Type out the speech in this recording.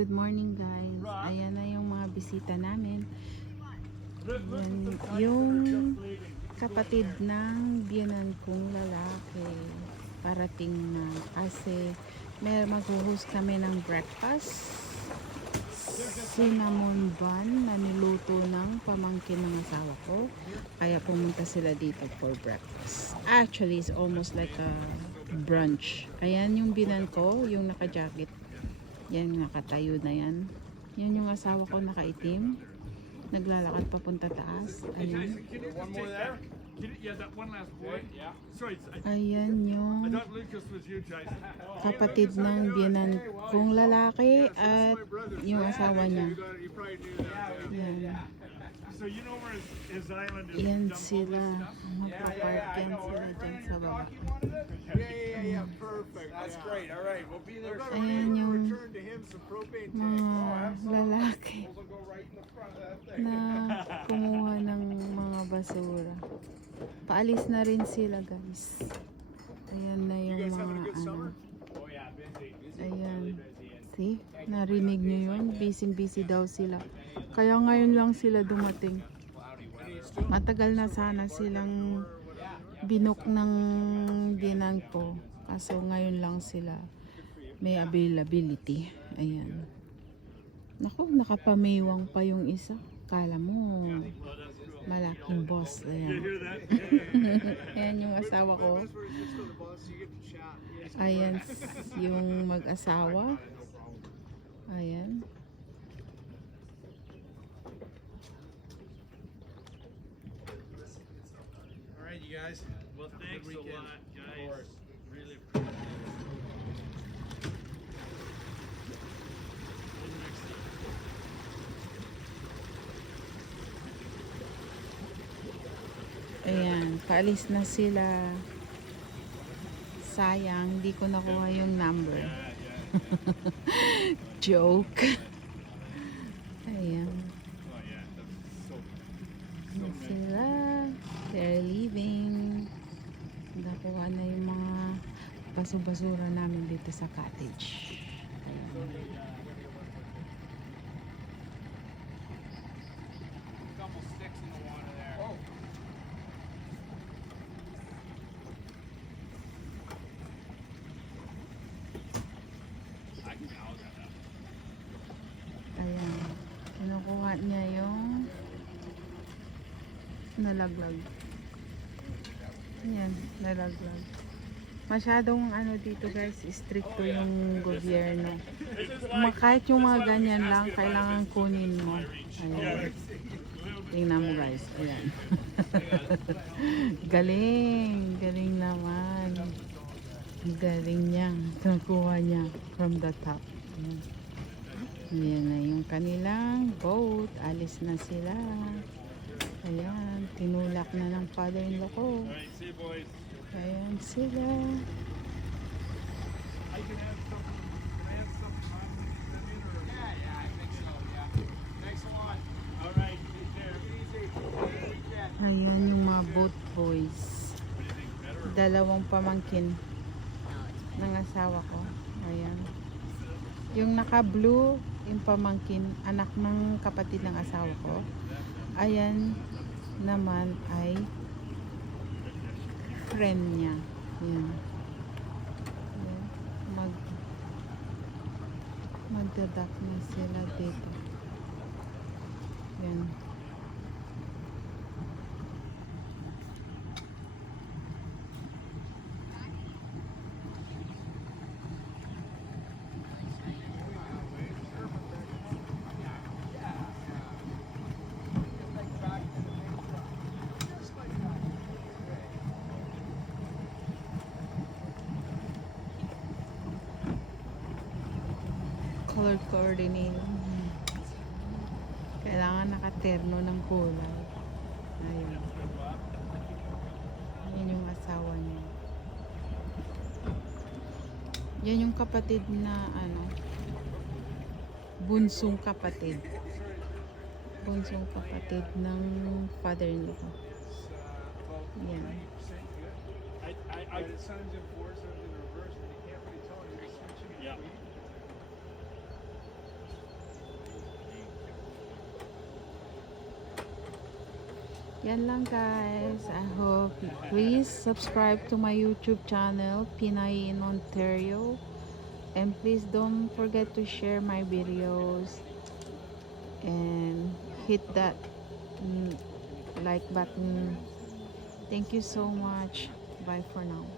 Good morning guys. Ayan na yung mga bisita namin. Ayan, yung kapatid ng biyenan kong lalaki parating na kasi may maghuhus kami ng breakfast. Cinnamon bun na niluto ng pamangkin ng asawa ko. Kaya pumunta sila dito for breakfast. Actually, it's almost like a brunch. Ayan yung binan ko, yung naka-jacket. Yan, nakatayo na yan. Yan yung asawa ko nakaitim. Naglalakad papunta taas. Ayan. Ayan yung kapatid ng biyenan kong lalaki at yung asawa niya. Yan. Yan sila. Magpapark yan sila dyan sa baba. Ayan yung mga lalaki na kumuha ng mga basura. Paalis na rin sila guys. Ayan na yung mga ano. Ayan. See? Narinig nyo yun? Busy daw sila. Kaya ngayon lang sila dumating. Matagal na sana silang binok ng binan ko. Kaso ngayon lang sila may availability. Ayan. Naku, nakapamiwang pa yung isa. Kala mo malaking boss. Ayan. Ayan yung asawa ko. Ayan yung mag-asawa. Ayan. Alright, you guys. Well, thanks a lot, guys. Really appreciate it. Ayan, paalis na sila. Sayang, hindi ko nakuha yung number. Joke. Ayan. Ayan sila. They're leaving. Nakuha na yung mga basura namin dito sa cottage. Ayan. Ayan. Kinukuha niya yung nalaglag. Ayan, nalaglag. Masyadong ano dito guys, stricto yung gobyerno. Kahit yung mga ganyan lang, kailangan kunin mo. Ayan. Tingnan mo guys. Ayan. Galing. Galing naman. Galing niya. Nakuha niya from the top. Ayan. Ayan na yung kanilang boat. Alis na sila. Ayan. Tinulak na ng father-in-law ko. Ayan sila. Ayan yung mga boat boys. Dalawang pamangkin ng asawa ko. Ayan. Yung naka-blue, yung pamangkin, anak ng kapatid ng asawa ko. Ayan naman ay friend niya. Ayan. Ayan. Magdadak na sila dito. Ayan. Color coordinating. Kailangan nakaterno ng kulay. Ayun. Yan yung asawa niya. Yan yung kapatid na ano, bunsong kapatid. Bunsong kapatid ng father-in-law ko. Yan. Yeah. Yan lang guys. I hope please subscribe to my YouTube channel, Pinay in Ontario. And please don't forget to share my videos and hit that like button. Thank you so much. Bye for now.